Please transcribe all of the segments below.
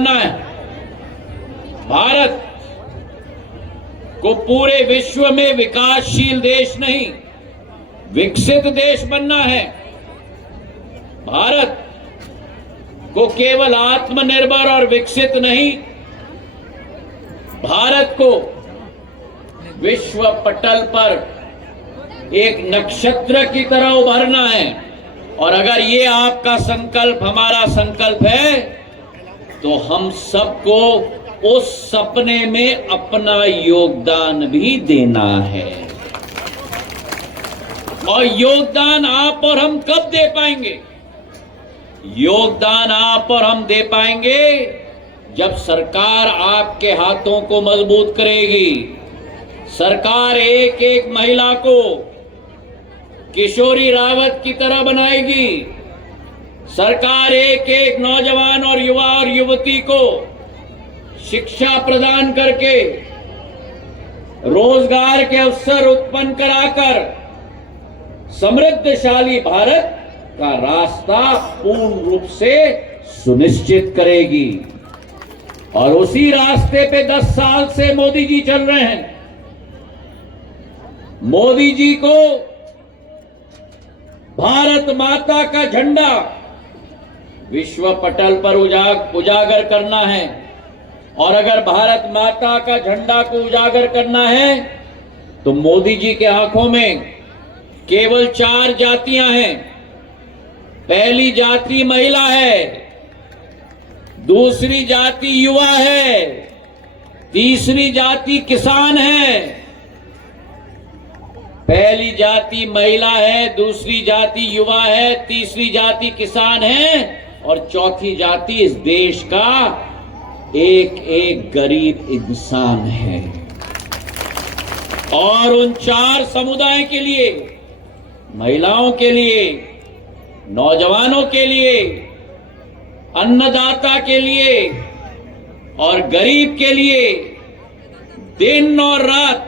बनना है। भारत को पूरे विश्व में विकासशील देश नहीं, विकसित देश बनना है। भारत को केवल आत्मनिर्भर और विकसित नहीं, भारत को विश्व पटल पर एक नक्षत्र की तरह उभरना है। और अगर ये आपका संकल्प हमारा संकल्प है तो हम सबको उस सपने में अपना योगदान भी देना है। और योगदान आप और हम कब दे पाएंगे? योगदान आप और हम दे पाएंगे जब सरकार आपके हाथों को मजबूत करेगी। सरकार एक एक महिला को किशोरी रावत की तरह बनाएगी। सरकार एक एक नौजवान और युवा और युवती को शिक्षा प्रदान करके रोजगार के अवसर उत्पन्न कराकर समृद्धशाली भारत का रास्ता पूर्ण रूप से सुनिश्चित करेगी। और उसी रास्ते पे 10 साल से मोदी जी चल रहे हैं। मोदी जी को भारत माता का झंडा विश्व पटल पर उजागर करना है। और अगर भारत माता का झंडा को उजागर करना है तो मोदी जी के आंखों में केवल 4 जातियां हैं। पहली जाति महिला है, दूसरी जाति युवा है, तीसरी जाति किसान है। पहली जाति महिला है, दूसरी जाति युवा है, तीसरी जाति किसान है और चौथी जाति इस देश का एक एक गरीब इंसान है। और उन 4 समुदाय के लिए, महिलाओं के लिए, नौजवानों के लिए, अन्नदाता के लिए और गरीब के लिए दिन और रात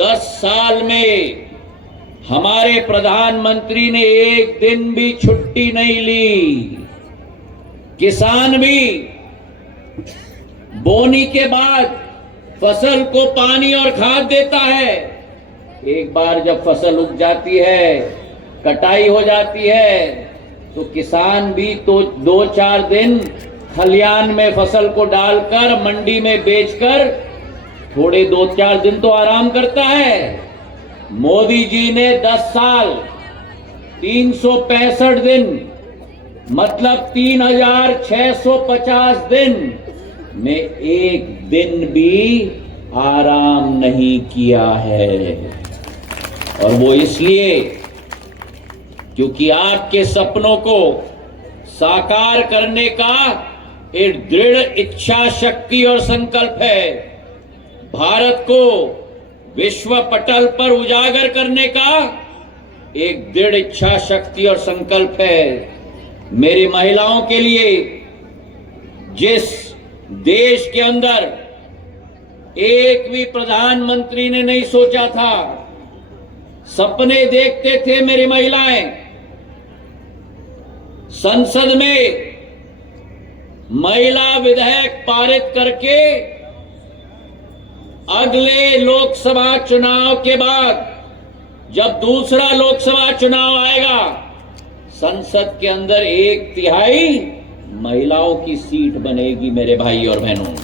10 साल में हमारे प्रधानमंत्री ने एक दिन भी छुट्टी नहीं ली। किसान भी बोनी के बाद फसल को पानी और खाद देता है। एक बार जब फसल उग जाती है, कटाई हो जाती है, तो किसान भी तो 2-4 दिन खलियान में फसल को डालकर मंडी में बेचकर थोड़े 2-4 दिन तो आराम करता है। मोदी जी ने 10 साल 365 दिन मतलब 3650 दिन में एक दिन भी आराम नहीं किया है। और वो इसलिए क्योंकि आपके सपनों को साकार करने का एक दृढ़ इच्छा शक्ति और संकल्प है। भारत को विश्व पटल पर उजागर करने का एक दृढ़ इच्छा शक्ति और संकल्प है। मेरी महिलाओं के लिए जिस देश के अंदर एक भी प्रधानमंत्री ने नहीं सोचा था, सपने देखते थे मेरी महिलाएं, संसद में महिला विधेयक पारित करके अगले लोकसभा चुनाव के बाद जब दूसरा लोकसभा चुनाव आएगा, संसद के अंदर 1/3 महिलाओं की सीट बनेगी। मेरे भाई और बहनों,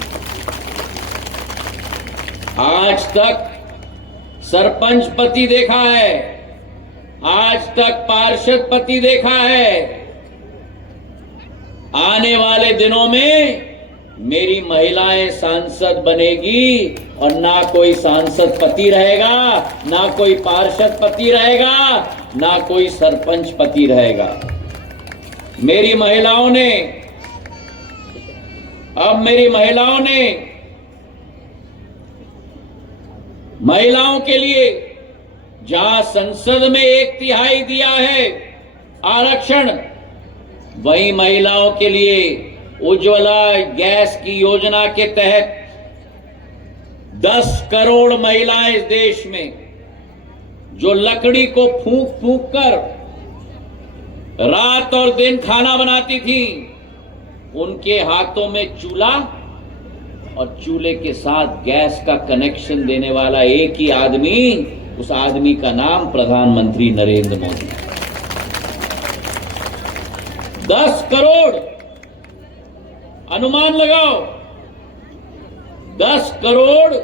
आज तक सरपंच पति देखा है, आज तक पार्षद पति देखा है। आने वाले दिनों में मेरी महिलाएं सांसद बनेगी और ना कोई सांसद पति रहेगा, ना कोई पार्षद पति रहेगा, ना कोई सरपंच पति रहेगा। मेरी महिलाओं ने महिलाओं के लिए जहां संसद में 1/3 दिया है आरक्षण, वहीं महिलाओं के लिए उज्ज्वला गैस की योजना के तहत 10 करोड़ महिलाएं इस देश में जो लकड़ी को फूंक फूंक कर रात और दिन खाना बनाती थी, उनके हाथों में चूल्हा और चूल्हे के साथ गैस का कनेक्शन देने वाला एक ही आदमी, उस आदमी का नाम प्रधानमंत्री नरेंद्र मोदी। 10 करोड़, अनुमान लगाओ, 10 करोड़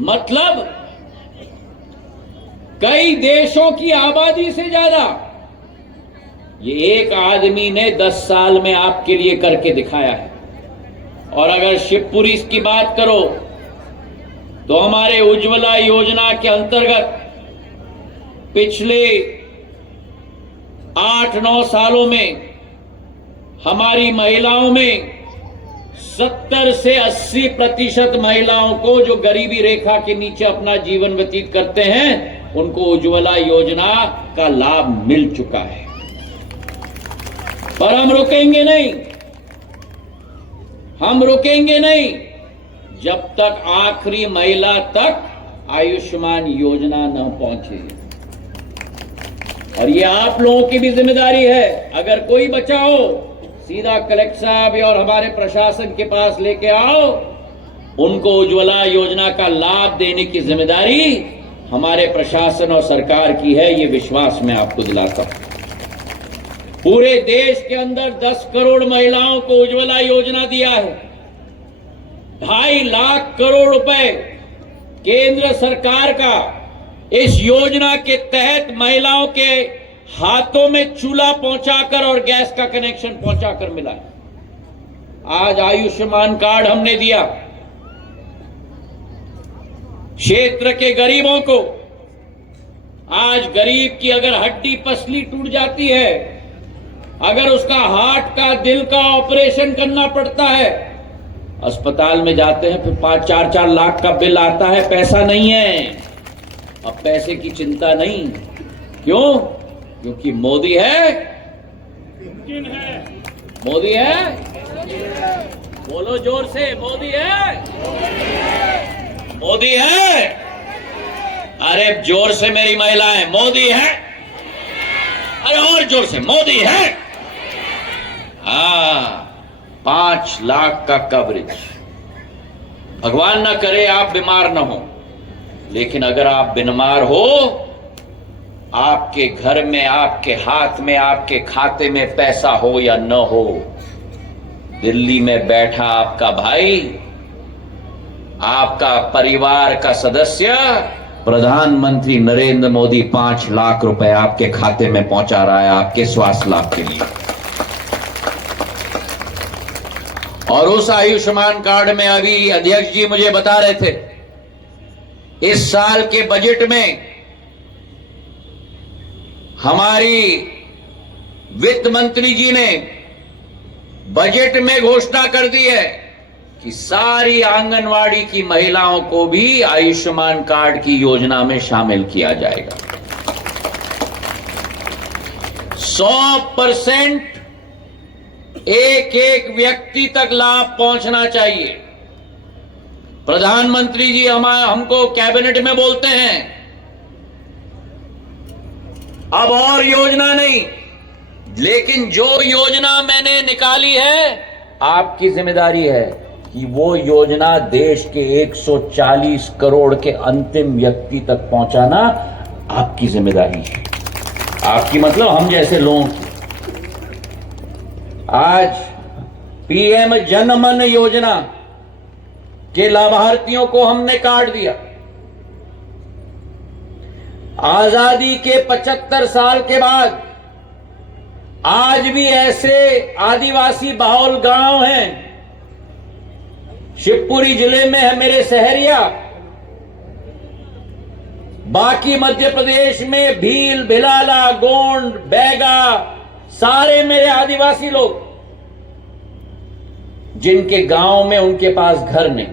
मतलब कई देशों की आबादी से ज्यादा। ये एक आदमी ने 10 साल में आपके लिए करके दिखाया है। और अगर शिवपुरी की बात करो तो हमारे उज्ज्वला योजना के अंतर्गत पिछले 8-9 सालों में हमारी महिलाओं में 70 से 80% महिलाओं को, जो गरीबी रेखा के नीचे अपना जीवन व्यतीत करते हैं, उनको उज्ज्वला योजना का लाभ मिल चुका है। पर हम रुकेंगे नहीं, हम रुकेंगे नहीं जब तक आखिरी महिला तक आयुष्मान योजना न पहुंचे। और ये आप लोगों की भी जिम्मेदारी है। अगर कोई बचा हो, सीधा कलेक्टर साहब और हमारे प्रशासन के पास लेके आओ, उनको उज्ज्वला योजना का लाभ देने की जिम्मेदारी हमारे प्रशासन और सरकार की है। ये विश्वास मैं आपको दिलाता हूं। पूरे देश के अंदर 10 करोड़ महिलाओं को उज्ज्वला योजना दिया है। 2.5 लाख करोड़ रुपए केंद्र सरकार का इस योजना के तहत महिलाओं के हाथों में चूल्हा पहुंचाकर और गैस का कनेक्शन पहुंचाकर मिला है। आज आयुष्मान कार्ड हमने दिया क्षेत्र के गरीबों को। आज गरीब की अगर हड्डी पसली टूट जाती है, अगर उसका हार्ट का, दिल का ऑपरेशन करना पड़ता है, अस्पताल में जाते हैं, फिर 5-4 लाख का बिल आता है, पैसा नहीं है। अब पैसे की चिंता नहीं। क्यों? क्योंकि मोदी है। मोदी है। बोलो जोर से, मोदी है। मोदी है। अरे जोर से मेरी महिलाएं, मोदी है। अरे और जोर से, मोदी है। 5 लाख का कवरेज। भगवान ना करे आप बीमार ना हो, लेकिन अगर आप बीमार हो, आपके घर में, आपके हाथ में, आपके खाते में पैसा हो या न हो, दिल्ली में बैठा आपका भाई, आपका परिवार का सदस्य, प्रधानमंत्री नरेंद्र मोदी 5 लाख रुपए आपके खाते में पहुंचा रहा है आपके स्वास्थ्य लाभ के लिए। और उस आयुष्मान कार्ड में अभी अध्यक्ष जी मुझे बता रहे थे, इस साल के बजट में हमारी वित्त मंत्री जी ने बजट में घोषणा कर दी है कि सारी आंगनवाड़ी की महिलाओं को भी आयुष्मान कार्ड की योजना में शामिल किया जाएगा। 100% एक व्यक्ति तक लाभ पहुंचना चाहिए। प्रधानमंत्री जी हमको कैबिनेट में बोलते हैं, अब और योजना नहीं, लेकिन जो योजना मैंने निकाली है, आपकी जिम्मेदारी है कि वो योजना देश के 140 करोड़ के अंतिम व्यक्ति तक पहुंचाना आपकी जिम्मेदारी है। आपकी मतलब हम जैसे लोगों की। आज पीएम जनमन योजना के लाभार्थियों को हमने कार्ड दिया। आजादी के 75 साल के बाद आज भी ऐसे आदिवासी बाहुल गांव हैं। शिवपुरी जिले में है मेरे सहरिया, बाकी मध्य प्रदेश में भील, भिलाला, गोंड, बैगा, सारे मेरे आदिवासी लोग, जिनके गांव में उनके पास घर नहीं,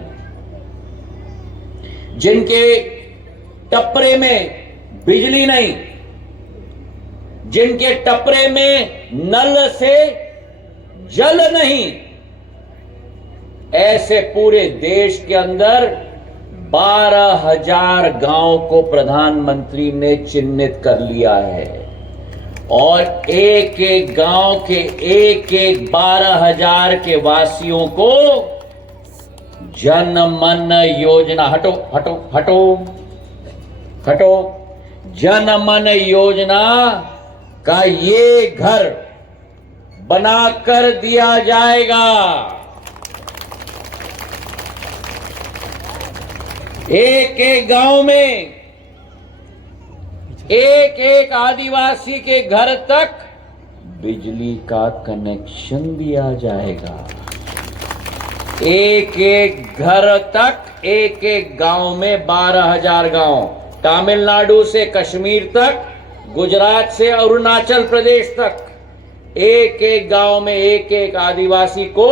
जिनके टपरे में बिजली नहीं, जिनके टपरे में नल से जल नहीं, ऐसे पूरे देश के अंदर 12,000 गांव को प्रधानमंत्री ने चिन्हित कर लिया है। और एक एक गांव के एक एक 12,000 के वासियों को जन मन योजना, हटो हटो हटो हटो, जन मन योजना का ये घर बनाकर दिया जाएगा। एक एक गांव में एक एक आदिवासी के घर तक बिजली का कनेक्शन दिया जाएगा। एक एक घर तक, एक एक गांव में 12,000 गांव, तमिलनाडु से कश्मीर तक, गुजरात से अरुणाचल प्रदेश तक, एक एक गांव में एक एक आदिवासी को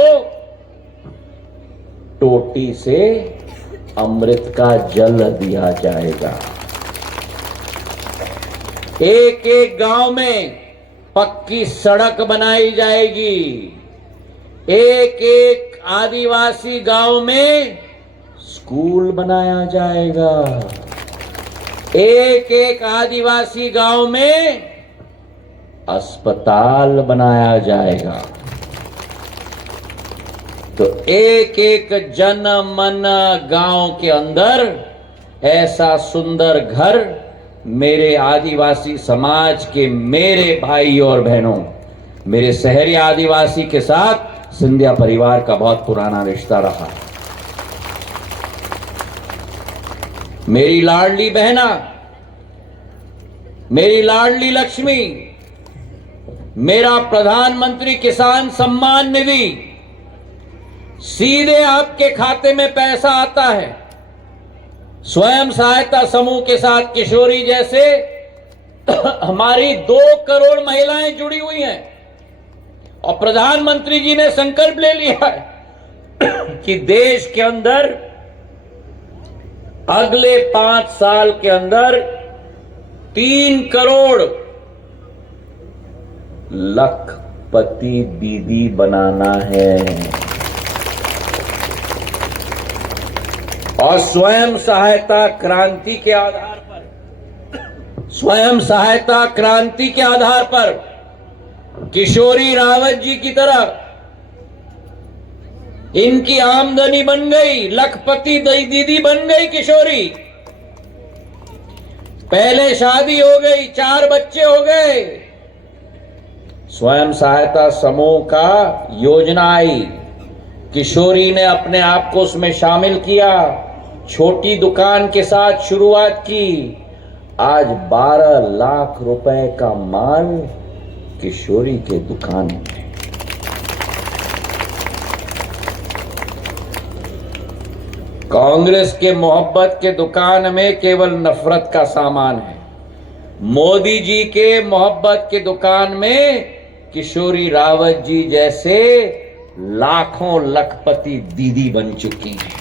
टोटी से अमृत का जल दिया जाएगा। एक एक गांव में पक्की सड़क बनाई जाएगी। एक एक आदिवासी गांव में स्कूल बनाया जाएगा। एक एक आदिवासी गांव में अस्पताल बनाया जाएगा। तो एक एक जन मन गांव के अंदर ऐसा सुंदर घर मेरे आदिवासी समाज के मेरे भाई और बहनों, मेरे शहरी आदिवासी के साथ सिंधिया परिवार का बहुत पुराना रिश्ता रहा। मेरी लाडली बहना, मेरी लाडली लक्ष्मी, मेरा प्रधानमंत्री किसान सम्मान निधि सीधे आपके खाते में पैसा आता है। स्वयं सहायता समूह के साथ किशोरी जैसे हमारी 2 करोड़ महिलाएं जुड़ी हुई हैं और प्रधानमंत्री जी ने संकल्प ले लिया है कि देश के अंदर अगले 5 साल के अंदर 3 करोड़ लखपति दीदी बनाना है। और स्वयं सहायता क्रांति के आधार पर, स्वयं सहायता क्रांति के आधार पर किशोरी रावत जी की तरह इनकी आमदनी बन गई, लखपति दीदी बन गई किशोरी। पहले शादी हो गई, 4 बच्चे हो गए। स्वयं सहायता समूह का योजना आई, किशोरी ने अपने आप को उसमें शामिल किया, छोटी दुकान के साथ शुरुआत की। आज 12 लाख रुपए का माल किशोरी के दुकान में। कांग्रेस के मोहब्बत के दुकान में केवल नफरत का सामान है। मोदी जी के मोहब्बत के दुकान में किशोरी रावत जी जैसे लाखों लखपति दीदी बन चुकी हैं।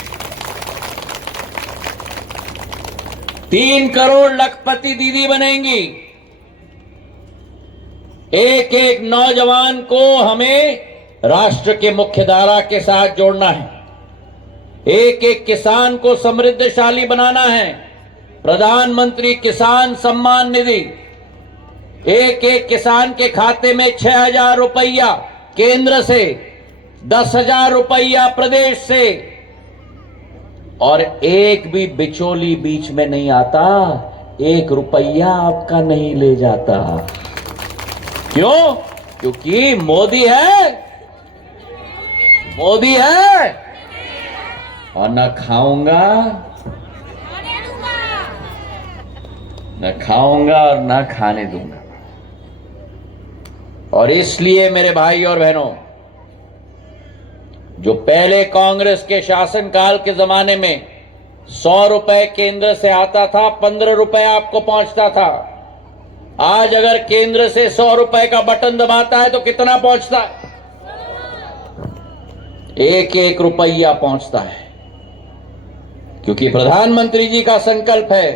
3 करोड़ लखपति दीदी बनेंगी। एक एक नौजवान को हमें राष्ट्र के मुख्यधारा के साथ जोड़ना है। एक एक किसान को समृद्धशाली बनाना है। प्रधानमंत्री किसान सम्मान निधि, एक एक किसान के खाते में 6,000 रुपया केंद्र से, 10,000 रुपया प्रदेश से, और एक भी बिचौली बीच में नहीं आता, 1 रुपया आपका नहीं ले जाता। क्यों? क्योंकि मोदी है, मोदी है। और न खाऊंगा, न खाऊंगा और न खाने दूंगा। और इसलिए मेरे भाई और बहनों, जो पहले कांग्रेस के शासनकाल के जमाने में 100 रुपए केंद्र से आता था, 15 रुपए आपको पहुंचता था। आज अगर केंद्र से 100 रुपए का बटन दबाता है तो कितना पहुंचता है? 1-1 रुपया पहुंचता है। क्योंकि प्रधानमंत्री जी का संकल्प है,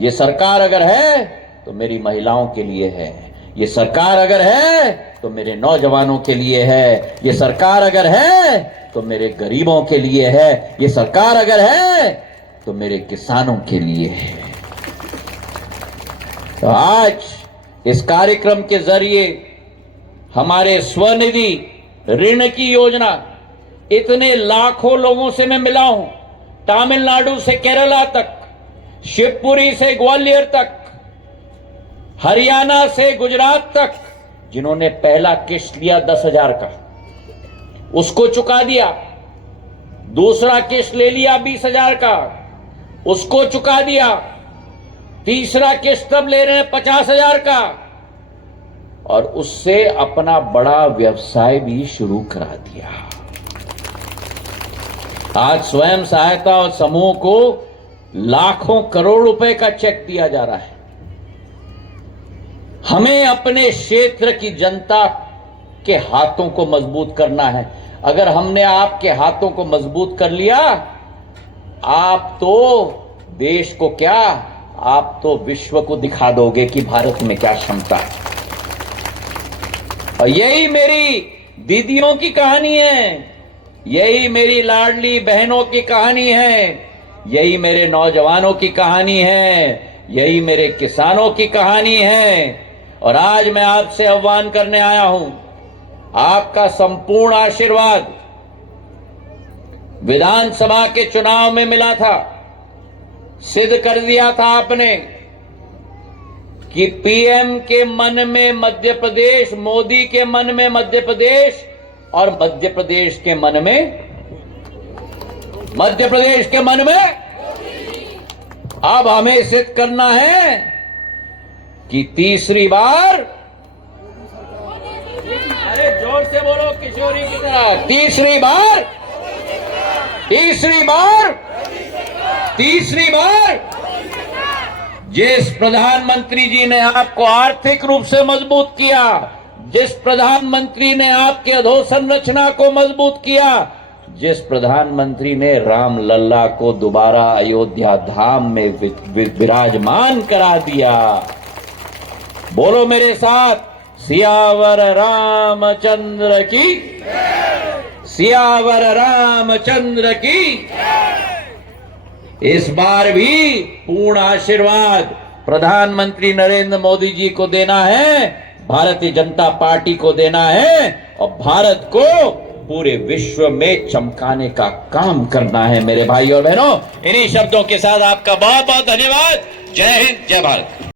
ये सरकार अगर है तो मेरी महिलाओं के लिए है, ये सरकार अगर है तो मेरे नौजवानों के लिए है, ये सरकार अगर है तो मेरे गरीबों के लिए है, ये सरकार अगर है तो मेरे किसानों के लिए है। तो आज इस कार्यक्रम के जरिए हमारे स्वनिधि ऋण की योजना, इतने लाखों लोगों से मैं मिला हूं, तमिलनाडु से केरला तक, शिवपुरी से ग्वालियर तक, हरियाणा से गुजरात तक, जिन्होंने पहला किस्त लिया 10,000 का, उसको चुका दिया। दूसरा किस्त ले लिया 20,000 का, उसको चुका दिया। तीसरा किस्त अब ले रहे हैं 50,000 का, और उससे अपना बड़ा व्यवसाय भी शुरू करा दिया। आज स्वयं सहायता और समूह को लाखों करोड़ रुपए का चेक दिया जा रहा है। हमें अपने क्षेत्र की जनता के हाथों को मजबूत करना है। अगर हमने आपके हाथों को मजबूत कर लिया, आप तो देश को क्या, आप तो विश्व को दिखा दोगे कि भारत में क्या क्षमता है। और यही मेरी दीदियों की कहानी है, यही मेरी लाडली बहनों की कहानी है, यही मेरे नौजवानों की कहानी है, यही मेरे किसानों की कहानी है। और आज मैं आपसे आह्वान करने आया हूं, आपका संपूर्ण आशीर्वाद विधानसभा के चुनाव में मिला था। सिद्ध कर दिया था आपने कि पीएम के मन में मध्य प्रदेश, मोदी के मन में मध्य प्रदेश, और मध्य प्रदेश के मन में अब हमें सिद्ध करना है कि तीसरी बार, अरे जोर से बोलो किशोरी की तरह, तीसरी बार जिस प्रधानमंत्री जी ने आपको आर्थिक रूप से मजबूत किया, जिस प्रधानमंत्री ने आपके अधोसंरचना को मजबूत किया, जिस प्रधानमंत्री ने राम लल्ला को दोबारा अयोध्या धाम में विराजमान करा दिया, बोलो मेरे साथ, सियावर रामचंद्र की, सियावर रामचंद्र की। इस बार भी पूर्ण आशीर्वाद प्रधानमंत्री नरेंद्र मोदी जी को देना है, भारतीय जनता पार्टी को देना है, और भारत को पूरे विश्व में चमकाने का काम करना है। मेरे भाई और बहनों, इन्हीं शब्दों के साथ आपका बहुत बहुत धन्यवाद। जय हिंद, जय भारत।